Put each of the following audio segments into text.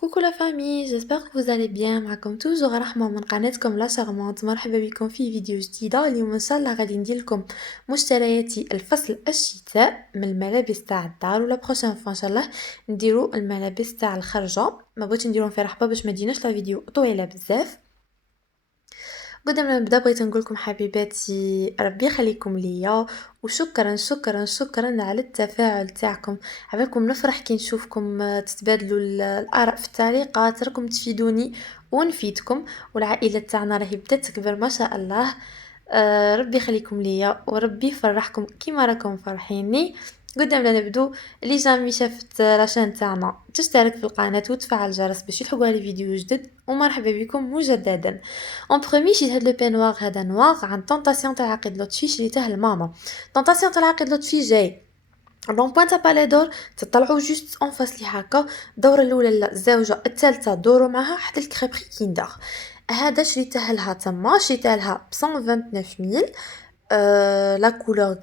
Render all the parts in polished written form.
Coucou la famille, j'espère que vous allez bien. معكم toujours رحمة من قناتكم لا شارمونت. مرحبا بكم في فيديو جديدة. اليوم ان شاء الله غادي ندير لكم مشترياتي الفصل الشتاء من الملابس تاع الدار، ولا بروشين فوا ان شاء الله نديرو الملابس تاع الخرجة. ما بغيتش نديرهم في رحبة باش ما ديناش لا فيديو طويلة بزاف. قبل ما نبدا بغيت نقول لكم حبيباتي ربي يخليكم ليا، وشكرا شكرا شكرا على التفاعل تاعكم. عبالكم نفرح كي نشوفكم تتبادلوا الاراء في التعليقات، راكم تفيدوني ونفيدكم، والعائله تاعنا راهي بدات تكبر ما شاء الله. ربي يخليكم ليا وربي يفرحكم كيما راكم فرحيني. قدام لا نبدو، اللي جامي شافت لاشين تاعنا تشترك في القناه وتفعل الجرس باش يلحقوا لي فيديو جدد، ومرحبا بكم مجددا. اون برومي شريت هاد لو بينوار هذا نوار عن طونطاسيون تاع عقد لطفي، شريته لماما. طونطاسيون تاع عقد لطفي جاي رون بوين تاع بالي دور، تطلعوا جوست اون فاس لي هكا. الدوره الاولى لا الزوجه، الثالثه دوروا معها حتى الكريبري كيندر. هذا شريته لها تما، شريته لها ب 129000. لا كولور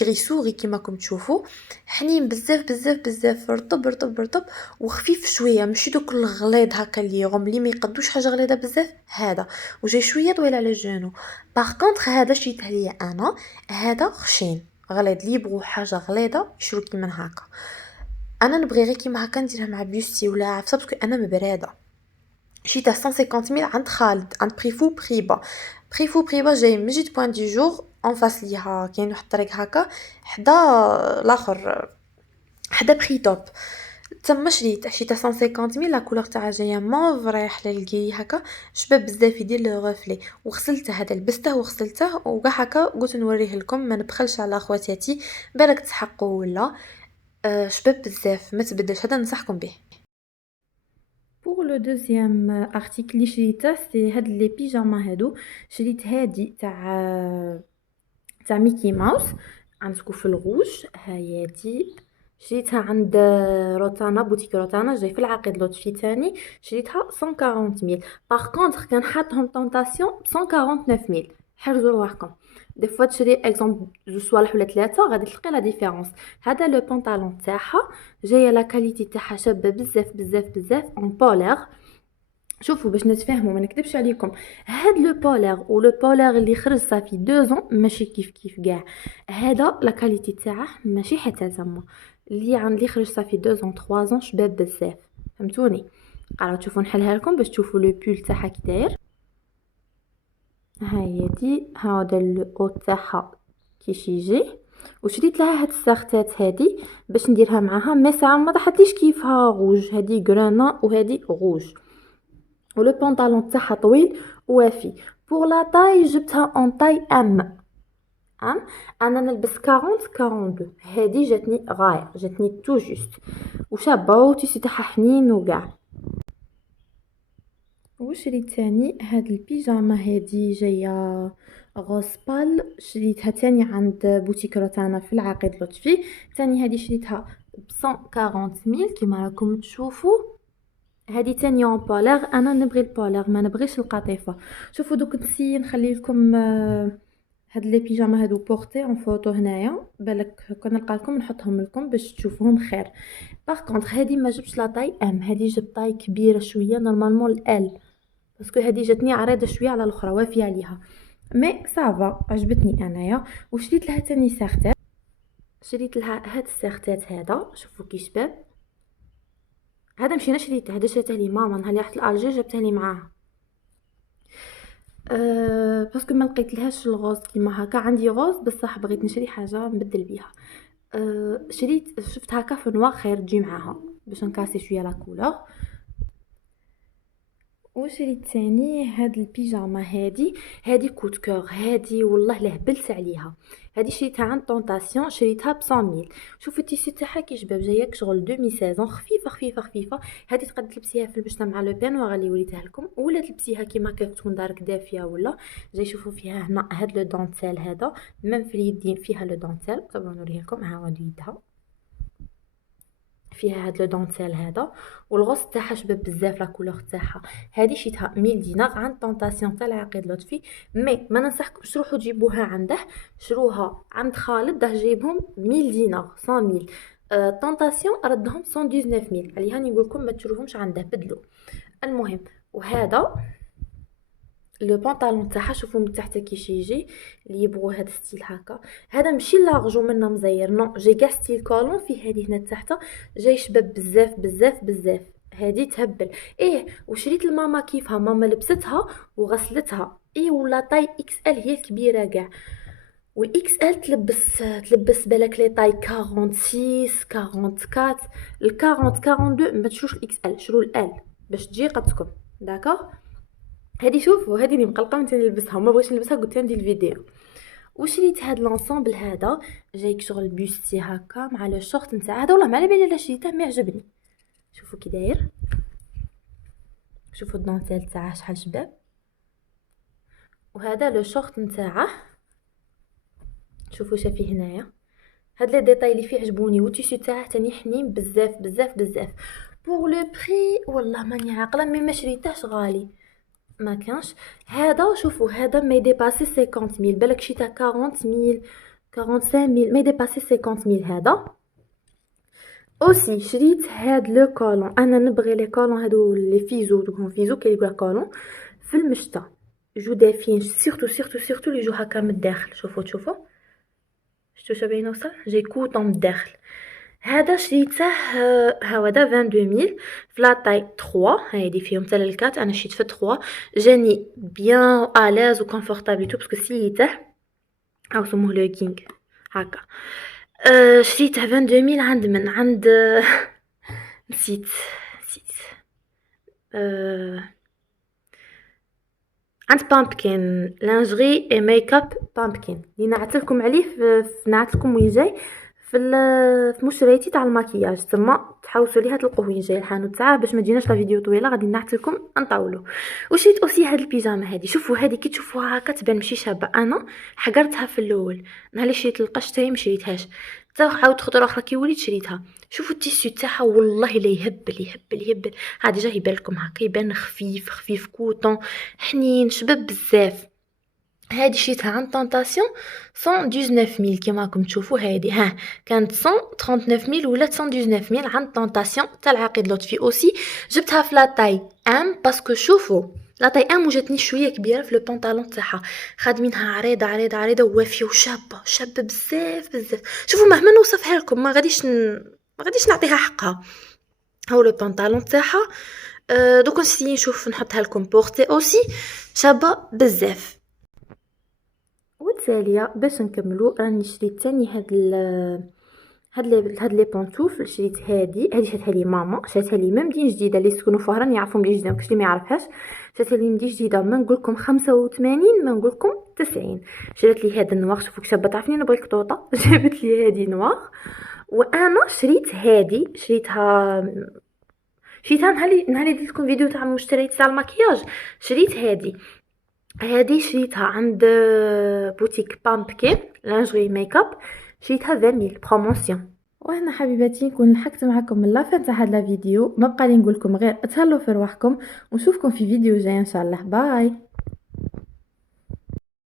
غري سوري كيما راكم تشوفوا. حنين بزاف بزاف بزاف، رطب رطب رطب وخفيف شويه، ماشي دوك الغليظ هكا اللي يغم لي ما يقدوش حاجه غليظه بزاف. هذا وجاي شويه طويل على الجانو. باغ كونطخ هذا شريته ليا انا، هذا خشين غليظ لي بغوا حاجه غليظه يشرو كيما هكا. انا نبغي غير كيما هكا نديرها مع بيوستي ولا عفسه، باسكو انا مبراده. شريته 150000 عند خالد، عند بريفو بريبا. بريفو بريبا جاي من جيت بوين دي جور اون فاس ليها، كاين واحد الطريق هكا حدا الاخر، حدا بري توب. تما شريته 150000. لا كولور تاعها جايه موف رايح للكي هكا، شباب بزاف يدير لو ريفلي. وغسلته هذا، لبسته وغسلته وكاع هكا، قلت نوريه لكم ما نبخلش على خواتاتي بالك تحقوا ولا. شباب بزاف ما تبدلش، هذا ننصحكم به. Pour le deuxième article اللي شريته سي هاد لي بيجاما هادو. شريت هادي تاع ميكي ماوس، عندكم في الغوش هاياتي. شريتها عند روتانا، بوتيك روتانا، جاي في العقد لطفي تاني. شريتها 140000. باغ كونطخ كان حاطهم طونطاسيون 149000. حرزوا رواحكم، دي فوا تشري اكزومبل جوج صوالح ولا ثلاثه غادي تلقي لا ديفيرونس. هذا لو بونطالون تاعها جايه لا كاليتي تاعها شابه بزاف بزاف بزاف اون بولير. شوفوا باش نتفاهموا ما نكذبش عليكم، هاد لو بولير و لو بولير اللي خرج صافي 2 ماشي كيف كاع. هذا لا كاليتي تاعه ماشي حتى تما. اللي خرج صافي 3 شباب بزاف، فهمتوني. قراو تشوفوا نحلها لكم باش تشوفوا لو بول تاعها كي داير. هايدي هذا لو تاعها كيش يجي. وشريت لها هاد الساختات هادي باش نديرها معاها، مي ساعه ما ضحتليش كيفها روج، هادي غرانا وهادي روج. ولو بونطالون تاعها طويل ووافي. بور لا طاي جبتها اون طاي ام. انا نلبس 40 42، هذه جاتني غايه، جاتني تو جوست وشابه، وتيسي تاعها حنين وكاع. وشريت تاني هاد البيجاما هادي جايه غوز بال، شريتها تاني عند بوتيك روتانا في العقد لطفي. تاني هادي شريتها ب 140000 كيما راكم تشوفوا. هذه تاني اون بولير، انا نبغي البولير ما نبغيش القطيفه. شوفوا دوك نسي نخلي لكم هاد لي بيجاما هادو بورتي اون فوتو هنايا، بالك كون نلقى لكم نحطهم لكم باش تشوفوهم خير. باغ كونطخ هذه ما جبتش لا طاي ام، هذه جبت طاي كبيره شويه نورمالمون ال، باسكو هذه جاتني عريضه شويه على الاخرى، وافيه عليها. مي سافا عجبتني انايا. وشريت لها تاني ساختات، شريت لها هاد الساختات هذا، شوفوا كي شباب. هذا مشينا شريته، هذا شريته لي ماما نهار اللي رحت لالجير، جبته لي معاها. باسكو ما لقيت لهاش الغوز كيما هكا، عندي غوز بصح بغيت نشري حاجه نبدل بيها. شريت شفت هكا في نوار خير تجي معاها باش نكاسي شويه لا كولور. وشريت ثاني هاد البيجاما هادي كوت كور، هادي والله لهبلت عليها. هادي شريتها عند طونطاسيون، شريتها ب 100000. شوفوا التيسي تاعها كي شباب، جايك شغل 2016، خفيفه خفيفه خفيفه. هادي تقد تلبسيها في البشره مع لو بانوار اللي وريته لكم، ولا تلبسيها كيما كيف تكون دارك دافيه ولا. جاي شوفوا فيها هنا هاد لو دونتيل هذا، ميم في اليدين فيها لو دونتيل. طبعا نوريه لكم، ها هو يدها فيها هاد لو دونتيل هذا. والغوص تاعها شباب بزاف، لا كولور تاعها. هادي شيتها 1000 دينار عند طونطاسيون تاع العقيد لطفي. مي ما ننصحكمش تروحوا تجيبوها عنده، شروها عند خالد، ده جايبهم 1000 دينار 100000. طونطاسيون ردهم 119000 عليها نقول لكم ما تشروهمش عنده بدلوا. المهم وهذا لو بونطالون تاعها شوفوا من تحت كيش يجي اللي يبغوا هذا ستيل هكا. هذا ماشي لارجو منه مزير نو جاي كاع ستيل كولون فيه هذه هنا تحت جاي شباب بزاف بزاف بزاف. هذه تهبل ايه. وشريت الماما كيفها ماما لبستها وغسلتها ايه ولا طاي اكس ال هي الكبيره كاع. والاكس ال تلبس بالك لي طاي 46 44 ال 40 42 ما تشروش الاكس ال شرو ال باش تجي قدكم داكوغ. هذه شوفوا هذه اللي مقلقه نتا نلبسها ما بغيتش نلبسها قلت ندير الفيديو. وشريت هذا لونسومبل هذا جايك شغل بيستي هكا مع لو شورت نتاع هذا والله ما على بالي علاش شريته مي عجبني. شوفوا كي داير شوفوا الدونتيل تاعه شحال شباب. وهذا لو شورت نتاعه شوفوا شافي هنايا هاد لي ديتاي اللي فيه عجبوني والتيشيرت تاعه تاني حنين بزاف بزاف بزاف. بوغ لو بري والله ماني عاقله مي ما شريتهش غالي ما كانش. هذا شوفوا هذا ما يديباسي 50000 بالك شيتا 40000 45000 ما يديباسي 50000 هذا. اوسي شريت هاد لو كولون انا نبغي لي كولون هادو لي فيزو دوكم فيزو كي يقول كولون في المشتا جو دافين سيرتو سيرتو سيرتو اللي جو هكا من الداخل. شوفوا شفتو شابين وصل جاي كوطون من الداخل. هذا شريته هذا 22000 في لا طاي 3 هادي فيهم حتى للكات انا شريت في 3 جاني بيان الاز وكونفورطابل تو باسكو سيته او سموه لوغينغ هكا. شريته 22000 عند من عند نسيت عند بامبكين لانجري اي ميك اب بامبكين اللي نعتلكم عليه في نعتلكم وين جاي في مشترياتي تاع الماكياج تما تحوسوا ليها تلقوه وين جاي الحانوت تاعه باش ما تجيناش لا فيديو طويله غادي نعتلكم نطولوا. وشريت اوسي هاد البيجامه هذه شوفوا هذه كي تشوفوها هكا تبان ماشي شابه انا حقرتها في الاول نهار اللي شريت القش تاعي ما شريتهاش حتى عاودت خطره اخرى كي وليت شريتها. شوفوا التيسيو تاعها والله لا يهبل ها ديجا يبان لكم هكا يبان خفيف كوطون حنين شباب بزاف. هادي شريتها عند طونطاسيون 119000 كيما راكم تشوفوا هادي ها كانت 139000 ولا 119000 عند طونطاسيون تاع العقيد لطفي. اوسي جبتها في لا طاي ام باسكو شوفوا لا طاي ام وجاتني شويه كبيره في لو بونطالون تاعها خادمينها عريضه ووافيه وشابه بزاف. شوفوا مهما نوصفها لكم ما غاديش نعطيها حقها. هو لو بونطالون تاعها دوك نسيي نشوف نحطها لكم بورتي اوسي شابه بزاف. والتاليه باش نكملوا راني شريت تاني هاد لي بونطوفل. شريت هادي شريتها لي ماما شريتها لي مدين جديده اللي يسكنوا فيها راني يعرفوا مدين جديده كاش اللي ما يعرفهاش. شريتها لي مدين جديده ما نقول لكم 85 ما نقول لكم 90. شريت لي هذا النوار شوفوا شابه تعرفني نبغي القطوطه جابت لي هذه نوار. وانا شريت هذه شريتها نهار اللي درت لكم فيديو تاع مشتريات تاع المكياج. شريت هذه شريتها عند بوتيك بامبكين لانجري ميك اب شريتها 20000 بروموسيون. وهنا حبيباتي نكون لحقت معكم من لافين تاع هذا الفيديو ما بقى لي نقول لكم غير تهلاو في رواحكم ونشوفكم في فيديو جاي ان شاء الله. باي.